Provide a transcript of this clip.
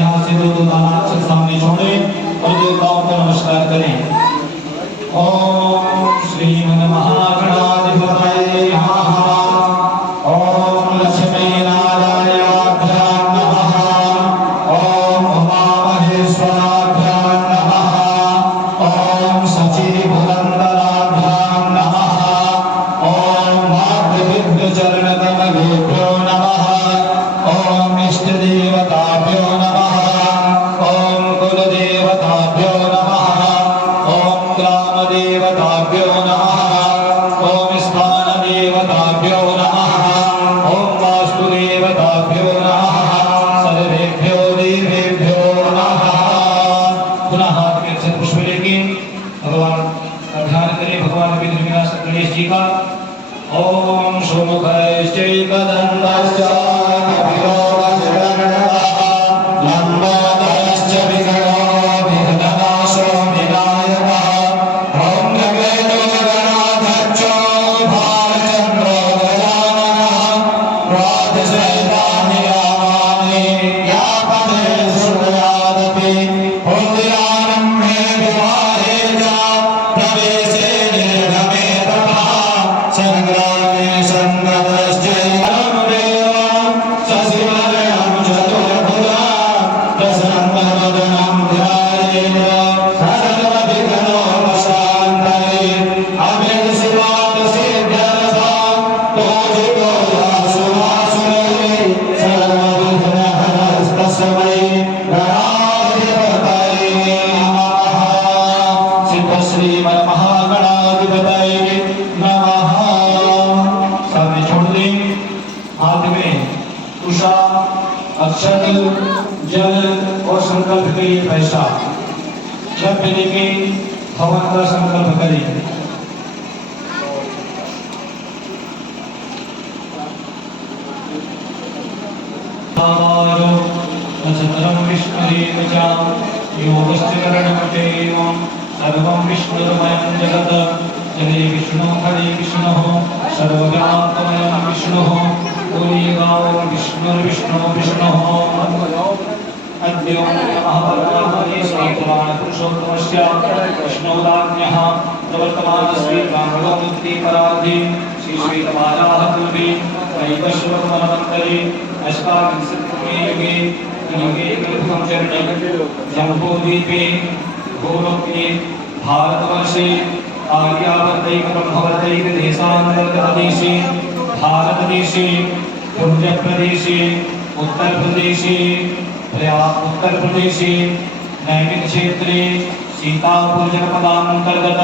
यहाँ से दो दानाक्षर सामने छोड़े और देवताओं को नमस्कार करें। ओम श्री महागणाधिपतये नमः। ओम लक्ष्मी नारायणाभ्यां नमः। ओम उमामहेश्वराभ्यां नमः। ओम सचिपुरन्दराभ्यां नमः। ओम मातृविद्युचरणकमलेभ्यो नमः। ओम इष्टदेवताभ्यो नमः। ओम कुलदेवताभ्यो नमः। ओम ग्रामदेवताभ्यो नमः। ओम स्थानदेवताभ्यो नमः। ओम वास्तुदेवताभ्यो नमः। सर्वेभ्यो देवेभ्यो नमः। पुनः हाथ में अक्षत पुष्प लेके भगवान का ध्यान करें। भगवान विघ्नविनाशक गणेश जी का। ओम सुमुखैश्चैकदन्तश्च कपिलो वज्रगणः लम्बोदरश्च विघ्नो विघ्ननाशो विनायकः। ओम नवेनो गणाध्यक्षो भालचन्द्रो गजाननः। द्वादशैतानि यामानि यापते शृणुयादपि। उद्यानम्भे विवाहे च प्रवेशे निर्गमे तथा संग्रामे संगतश्चैवं देवं शशिवर्णं चतुर्भुजं प्रसन्नवदनं ध्यायेत् सर्वविघ्नोपशान्तये। अमितसुवादसिद्ध्यर्थं तोजितो सुवासुरे सर्वविघ्नहरस्तस्मै गणाधिपतये नमः। सिद्धश्रीमन्महागणाधिपतये नमः। सामने छोड़ दें। हाथ में उषा अक्षत जल और संकल्प के लिए पैसा द्रव्य लेके हवन का संकल्प करें। नक्षत्रं विष्णुरेव च योगस्य करणमतेवं सर्वं विष्णुर्मयं जगत्। जले विष्णु हरे विष्णुः सर्वव्याप्तमयं विष्णुः। पुरीगाव विष्णुर्विष्णु विष्णुः। अद्य महापरमात्मने श्रीपुराणपुरुषोत्तमस्य विष्णोदाज्ञः प्रवर्तमानश्री पराधि श्रीश्वेतमालाः कुल्भे वैवस्वतमन्वन्तरे अष्टाविंशतितमे युगे युगे कल्पं चरणे जम्बूद्वीपे भूलोके भारतवर्षे आर्यावर्तैक ब्रह्मवर्तैक देशान्तर्गतदेशे भारतदेशे पूर्वप्रदेशे उत्तरप्रदेशे उत्तरप्रदेशे नैमित क्षेत्रे सीतापुर जनपदान्तर्गत